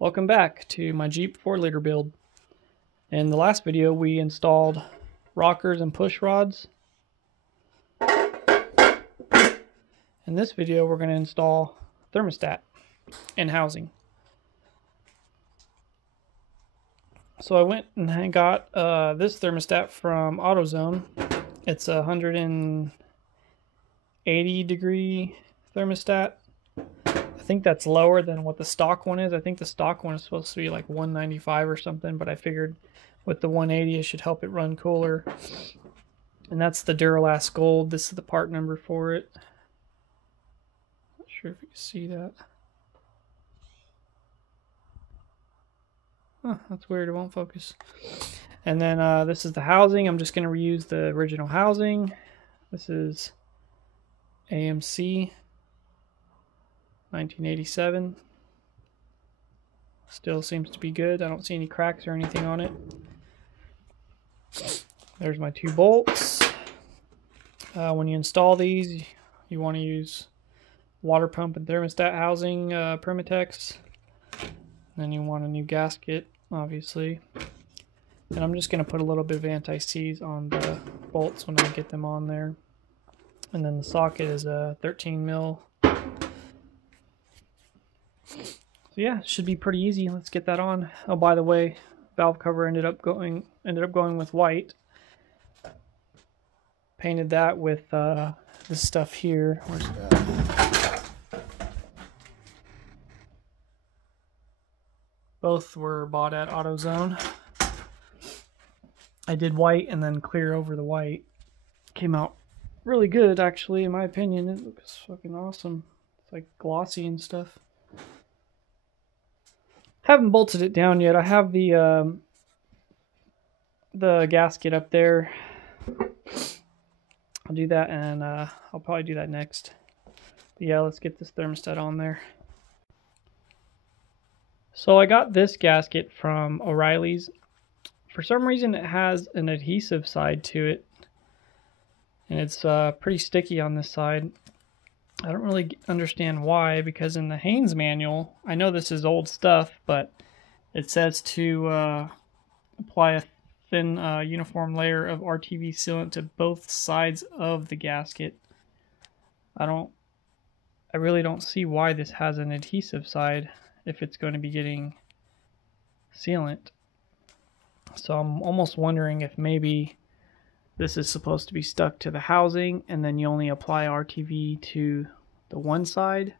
Welcome back to my Jeep 4-liter build. In the last video we installed rockers and push rods. In this video we're going to install thermostat and housing. So I went and got this thermostat from AutoZone. It's a 180 degree thermostat. I think that's lower than what the stock one is. I think the stock one is supposed to be like 195 or something, but I figured with the 180 it should help it run cooler. And that's the Duralast Gold. This is the part number for it. Not sure if you can see that. Huh, that's weird, it won't focus. And then this is the housing. I'm just going to reuse the original housing. This is AMC 1987. Still seems to be good. I don't see any cracks or anything on it. There's my 2 bolts. When you install these, you want to use water pump and thermostat housing Permatex. Then you want a new gasket, obviously. And I'm just going to put a little bit of anti-seize on the bolts when I get them on there. And then the socket is a 13 mil. So yeah, it should be pretty easy. Let's get that on. Oh, by the way, valve cover ended up going with white. Painted that with this stuff here. Where's that? Both were bought at AutoZone. I did white and then clear over the white. Came out really good, actually, in my opinion. It looks fucking awesome. It's like glossy and stuff. Haven't bolted it down yet. I have the gasket up there. I'll do that, and I'll probably do that next. But yeah, let's get this thermostat on there. So I got this gasket from O'Reilly's. For some reason it has an adhesive side to it, and it's pretty sticky on this side. I don't really understand why, because in the Haynes manual, I know this is old stuff, but it says to apply a thin uniform layer of RTV sealant to both sides of the gasket. I really don't see why this has an adhesive side if it's going to be getting sealant. So I'm almost wondering if maybe this is supposed to be stuck to the housing, and then you only apply RTV to the one side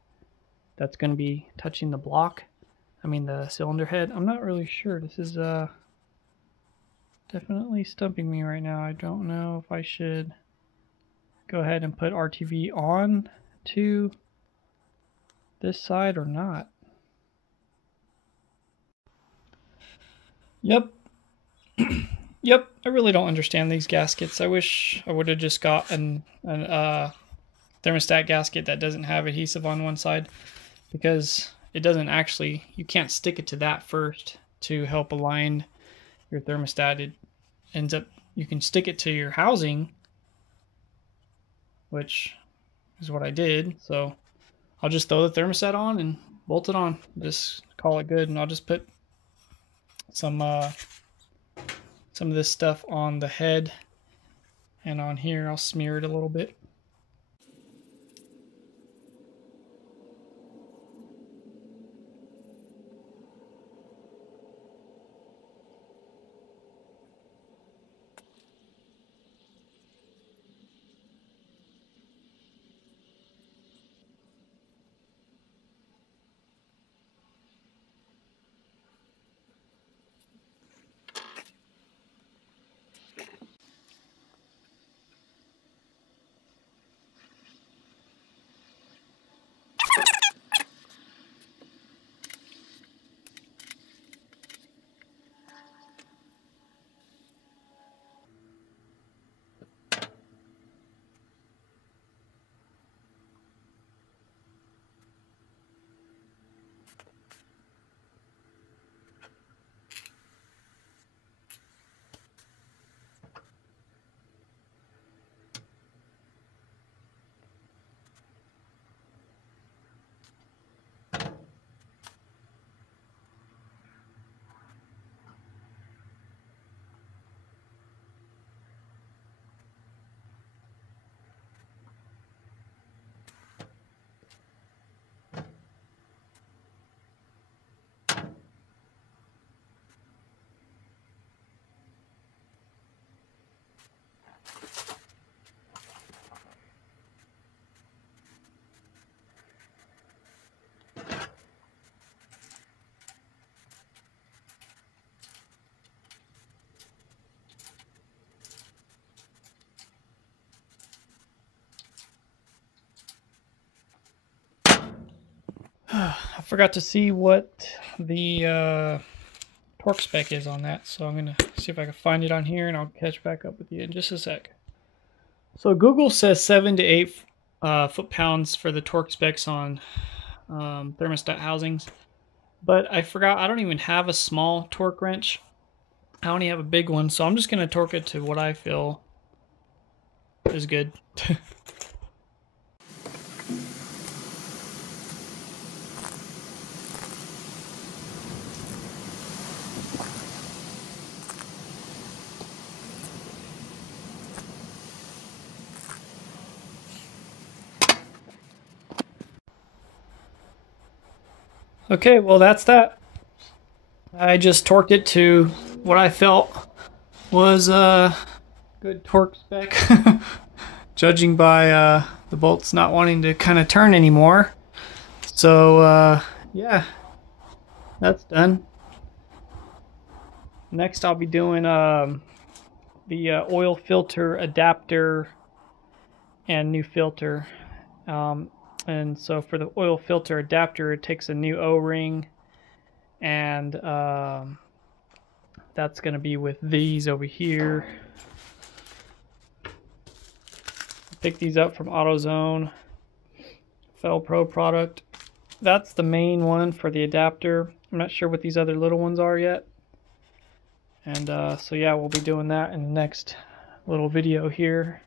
that's going to be touching the block. I mean the cylinder head. I'm not really sure. This is definitely stumping me right now. I don't know if I should go ahead and put RTV on to this side or not. Yep. Yep, I really don't understand these gaskets. I wish I would have just got an thermostat gasket that doesn't have adhesive on one side, because it doesn't actually, you can't stick it to that first to help align your thermostat. It ends up, you can stick it to your housing, which is what I did. So I'll just throw the thermostat on and bolt it on. Just call it good, and I'll just put some of this stuff on the head, and on here I'll smear it a little bit. forgot to see what the torque spec is on that, so I'm going to see if I can find it on here, and I'll catch back up with you in just a sec. So Google says 7 to 8 foot-pounds for the torque specs on thermostat housings, but I forgot I don't even have a small torque wrench. I only have a big one, so I'm just going to torque it to what I feel is good. Okay, well that's that. I just torqued it to what I felt was a good torque spec, judging by the bolts not wanting to kind of turn anymore. So yeah, that's done. Next I'll be doing the oil filter adapter and new filter. And so for the oil filter adapter, it takes a new O-ring, and that's going to be with these over here. Pick these up from AutoZone, Fel Pro product. That's the main one for the adapter. I'm not sure what these other little ones are yet. And so yeah, we'll be doing that in the next little video here.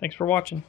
Thanks for watching.